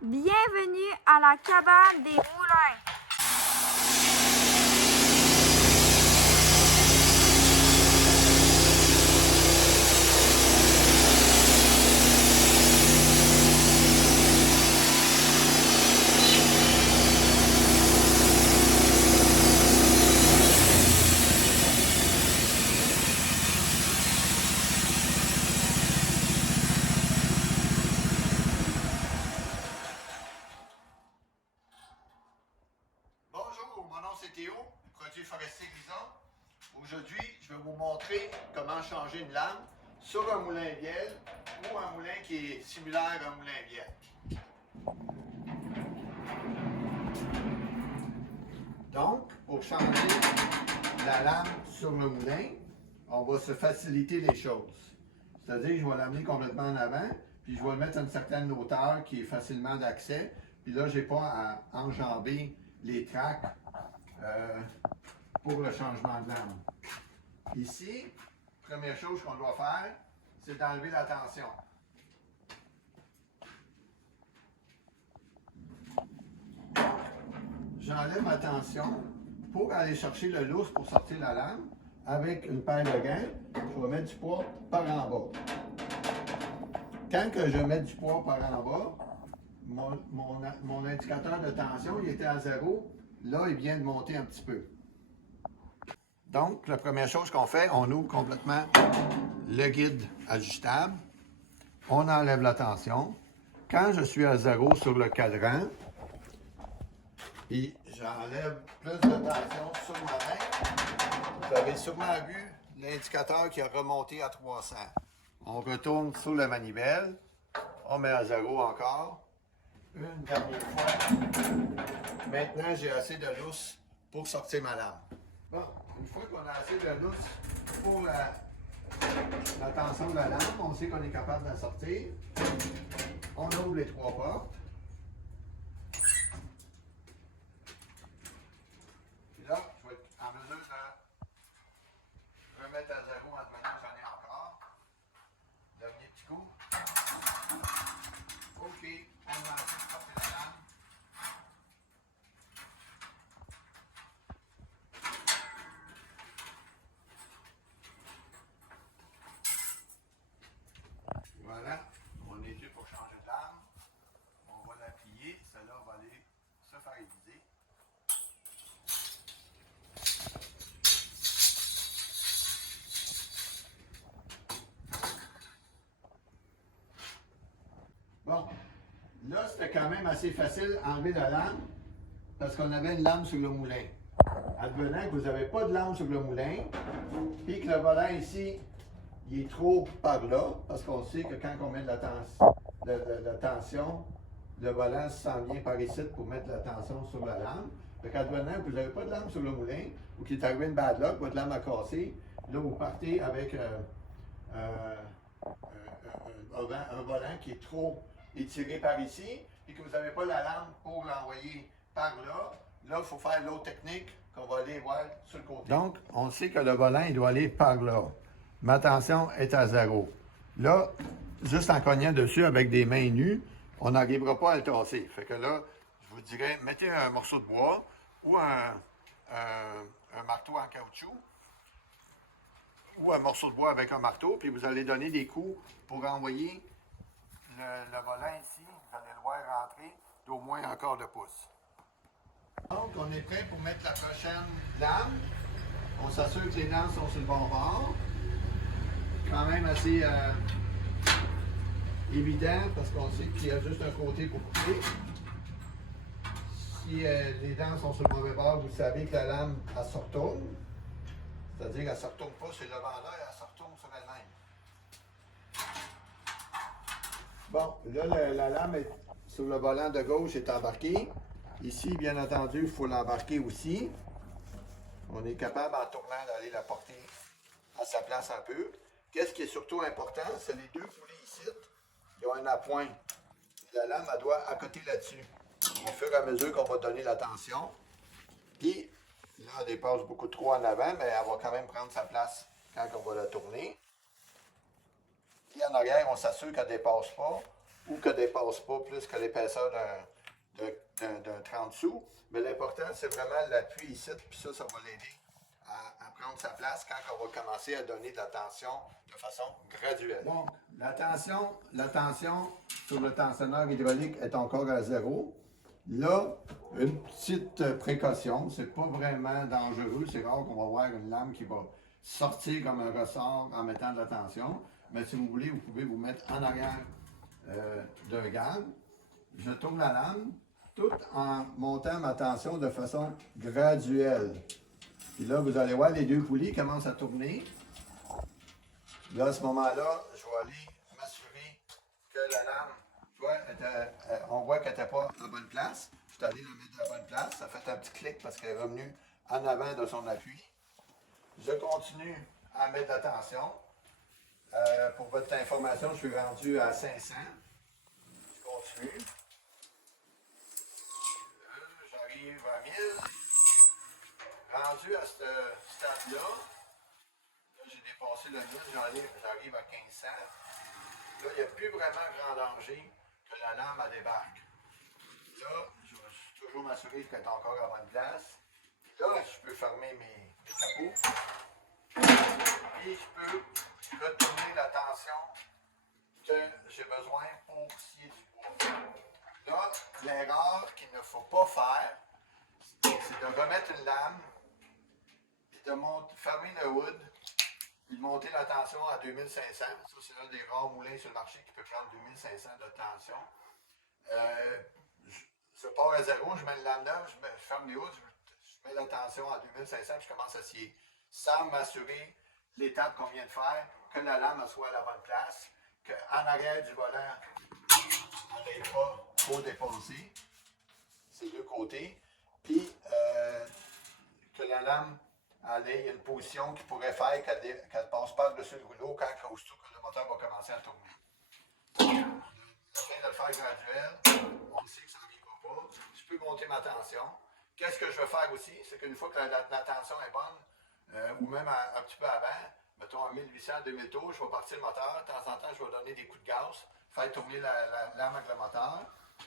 Bienvenue à la cabane des moulins. Bonjour, mon nom c'est Théo, produit forestier Grison. Aujourd'hui, je vais vous montrer comment changer une lame sur un moulin bielle ou un moulin qui est similaire à un moulin bielle. Donc, pour changer la lame sur le moulin, on va se faciliter les choses. C'est-à-dire, je vais l'amener complètement en avant, puis je vais le mettre à une certaine hauteur qui est facilement d'accès. Puis là, je n'ai pas à enjamber les tracks pour le changement de lame. Ici, première chose qu'on doit faire, c'est d'enlever la tension. J'enlève ma tension pour aller chercher le lousse pour sortir la lame. Avec une paire de gants, je vais mettre du poids par en bas. Quand que je mets du poids par en bas, mon indicateur de tension il était à 0. Là, il vient de monter un petit peu. Donc, la première chose qu'on fait, on ouvre complètement le guide ajustable. On enlève la tension. Quand je suis à 0 sur le cadran, et j'enlève plus de tension sur ma main, vous avez sûrement vu l'indicateur qui a remonté à 300. On retourne sur la manivelle. On met à 0 encore. Une dernière fois. Maintenant, j'ai assez de lousse pour sortir ma lame. Bon, une fois qu'on a assez de lousse pour la tension de la lame, on sait qu'on est capable de la sortir. On ouvre les trois portes. Puis là, je vais être en mesure de remettre à 0 en devenant j'en ai encore. Dernier petit coup. OK, on va sortir la lame. Voilà, on est dû pour changer de lame. On va la plier, celle-là va aller se faire aiguiser. Bon, là c'était quand même assez facile d'enlever la lame parce qu'on avait une lame sur le moulin. Advenant que vous n'avez pas de lame sur le moulin, puis que le volant ici, il est trop par là, parce qu'on sait que quand on met de la tension, le volant s'en vient par ici pour mettre la tension sur la lame. Fait qu'advenant que vous n'avez pas de lame sur le moulin, ou qu'il est arrivé une bad luck, votre lame a cassé, là vous partez avec un volant qui est trop étiré par ici, et que vous n'avez pas la lame pour l'envoyer par là. Là, il faut faire l'autre technique qu'on va aller voir sur le côté. Donc, on sait que le volant, il doit aller par là. Ma tension est à 0. Là, juste en cognant dessus avec des mains nues, on n'arrivera pas à le tasser. Fait que là, je vous dirais, mettez un morceau de bois ou un marteau en caoutchouc ou un morceau de bois avec un marteau, puis vous allez donner des coups pour envoyer le volant ici. Vous allez le voir rentrer d'au moins encore 2 pouces. Donc, on est prêt pour mettre la prochaine lame. On s'assure que les lames sont sur le bon bord. Quand même assez évident parce qu'on sait qu'il y a juste un côté pour couper. Si les dents sont sur le mauvais bord, vous savez que la lame, elle se retourne. C'est-à-dire qu'elle ne se retourne pas sur le vendeur, elle se retourne sur elle-même. Bon, là, la lame est sur le volant de gauche est embarquée. Ici, bien entendu, il faut l'embarquer aussi. On est capable, en tournant, d'aller la porter à sa place un peu. Qu'est-ce qui est surtout important, c'est les deux poulets ici. Ils ont un appoint. La lame, elle doit accoter là-dessus. Au fur et à mesure qu'on va donner la tension. Puis, là, elle dépasse beaucoup trop en avant, mais elle va quand même prendre sa place quand on va la tourner. Puis en arrière, on s'assure qu'elle ne dépasse pas ou que ne dépasse pas plus que l'épaisseur d'un 30 sous. Mais l'important, c'est vraiment l'appui ici, puis ça va l'aider à prendre sa place quand on va commencer à donner de la tension de façon graduelle. Donc, la tension sur le tensionneur hydraulique est encore à 0. Là, une petite précaution, c'est pas vraiment dangereux, c'est rare qu'on va voir une lame qui va sortir comme un ressort en mettant de la tension, mais si vous voulez, vous pouvez vous mettre en arrière d'un gant. Je tourne la lame tout en montant ma tension de façon graduelle. Puis là, vous allez voir, les deux poulies commencent à tourner. Là, à ce moment-là, je vais aller m'assurer que la lame, tu vois, on voit qu'elle n'était pas à la bonne place. Je suis allé la mettre à la bonne place. Ça fait un petit clic parce qu'elle est revenue en avant de son appui. Je continue à mettre de la tension. Pour votre information, je suis rendu à 500. Je continue. J'arrive à 1000. Rendu à ce stade-là, j'ai dépassé le 1000, j'arrive à 1500. Là, il n'y a plus vraiment grand danger que la lame elle débarque. Là, je vais toujours m'assurer qu'elle est encore à la bonne place. Là, je peux fermer mes capots. Puis je peux retourner la tension que j'ai besoin pour scier du bois. Là, l'erreur qu'il ne faut pas faire, c'est de remettre une lame, puis de fermer le hood, puis de monter la tension à 2500. Ça, c'est un des rares moulins sur le marché qui peut prendre 2500 de tension. Je pars à 0, je mets une lame neuve, je ferme les hoods, je mets la tension à 2500, puis je commence à scier. Sans m'assurer l'étape qu'on vient de faire, que la lame soit à la bonne place, qu'en arrière du volant, elle n'ait pas trop dépassé, ces deux côtés, puis que la lame ait une position qui pourrait faire qu'elle passe par-dessus le rouleau quand le moteur va commencer à tourner. Le fait de le faire graduel, on sait que ça n'arrivera pas. Je peux monter ma tension. Qu'est-ce que je vais faire aussi, c'est qu'une fois que la tension est bonne, ou même un petit peu avant, mettons à 1800, 2000 tours, je vais partir le moteur. De temps en temps, je vais donner des coups de gaz, faire tourner la lame avec le moteur.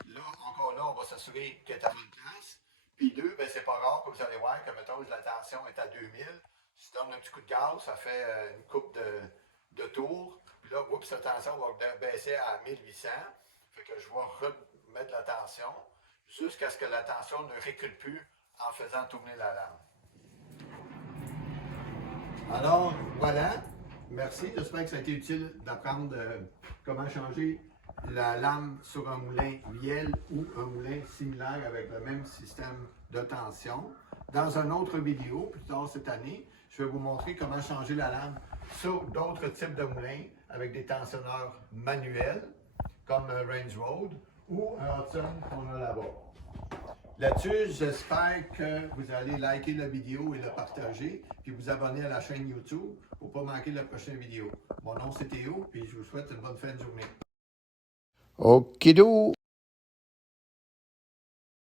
Là, encore là, on va s'assurer qu'elle est à bonne place. Puis deux, ben, c'est pas rare, comme vous allez voir, que mettons la tension est à 2000. Si je donne un petit coup de gaz, ça fait une coupe de tours. Puis là, oups, la tension va baisser à 1800. Fait que je vais remettre la tension jusqu'à ce que la tension ne recule plus en faisant tourner la lame. Alors, voilà. Merci. J'espère que ça a été utile d'apprendre comment changer la lame sur un moulin Viel ou un moulin similaire avec le même système de tension. Dans une autre vidéo, plus tard cette année, je vais vous montrer comment changer la lame sur d'autres types de moulins avec des tensionneurs manuels, comme un Range Road ou un Hudson qu'on a là-bas. Là-dessus, j'espère que vous allez liker la vidéo et la partager, puis vous abonner à la chaîne YouTube pour ne pas manquer la prochaine vidéo. Mon nom c'est Théo, puis je vous souhaite une bonne fin de journée. Okidou!